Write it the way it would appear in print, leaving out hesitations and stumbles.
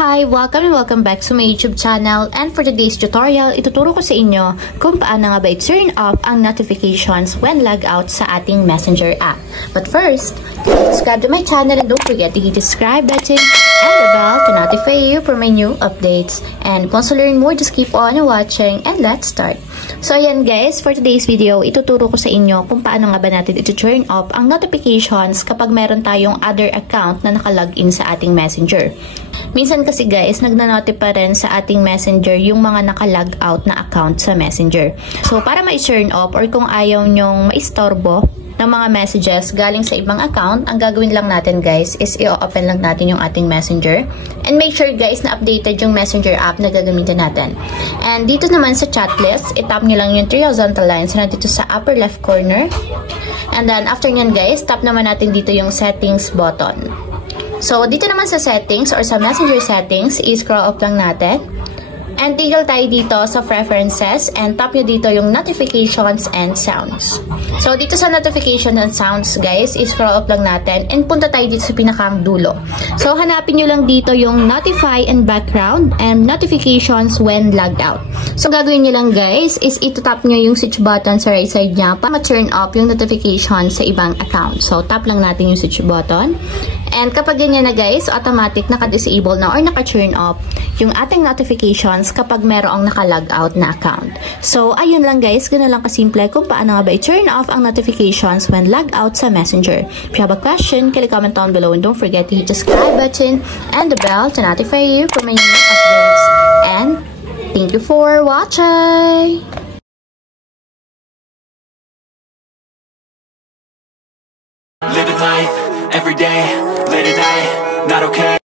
Hi! Welcome and welcome back to my YouTube channel, and for today's tutorial, ituturo ko sa inyo kung paano nga ba i-turn off ang notifications when log out sa ating Messenger app. But first, subscribe to my channel and don't forget to hit the subscribe button and the bell to notify you for my new updates. And kung to learn more, just keep on watching and let's start. So ayan guys, for today's video, ituturo ko sa inyo kung paano nga ba natin i-turn off ang notifications kapag meron tayong other account na nakalogin sa ating Messenger. Minsan kasi guys, nagnanote pa rin sa ating Messenger yung mga nakalog out na account sa Messenger. So para ma-turn off or kung ayaw nyong maistorbo ng mga messages galing sa ibang account, ang gagawin lang natin guys is i-open lang natin yung ating Messenger. And make sure guys na updated yung Messenger app na gagamitin natin. And dito naman sa chat list, itap nyo lang yung 3 horizontal lines na dito sa upper left corner. And then after nyan guys, tap naman natin dito yung settings button. So, dito naman sa settings or sa Messenger settings, i-scroll up lang natin. And tigil tayo dito sa preferences and tap nyo dito yung notifications and sounds. So, dito sa notification and sounds guys, i-scroll up lang natin and punta tayo dito sa pinakang dulo. So, hanapin nyo lang dito yung notify and background and notifications when logged out. So, gagawin nyo lang guys is itutap nyo yung switch button sa right side niya para ma-turn off yung notifications sa ibang account. So, tap lang natin yung switch button. And kapag ganyan na guys, automatic naka-disable na or naka-turn off yung ating notifications kapag merong nakalog out na account. So, ayun lang guys, ganoon lang kasimple kung paano nga ba i-turn off ang notifications when logged out sa Messenger. If you have a question, kindly comment down below and don't forget to hit the subscribe button and the bell to notify you for my new updates. And thank you for watching! Living life, every day, late at night, not okay.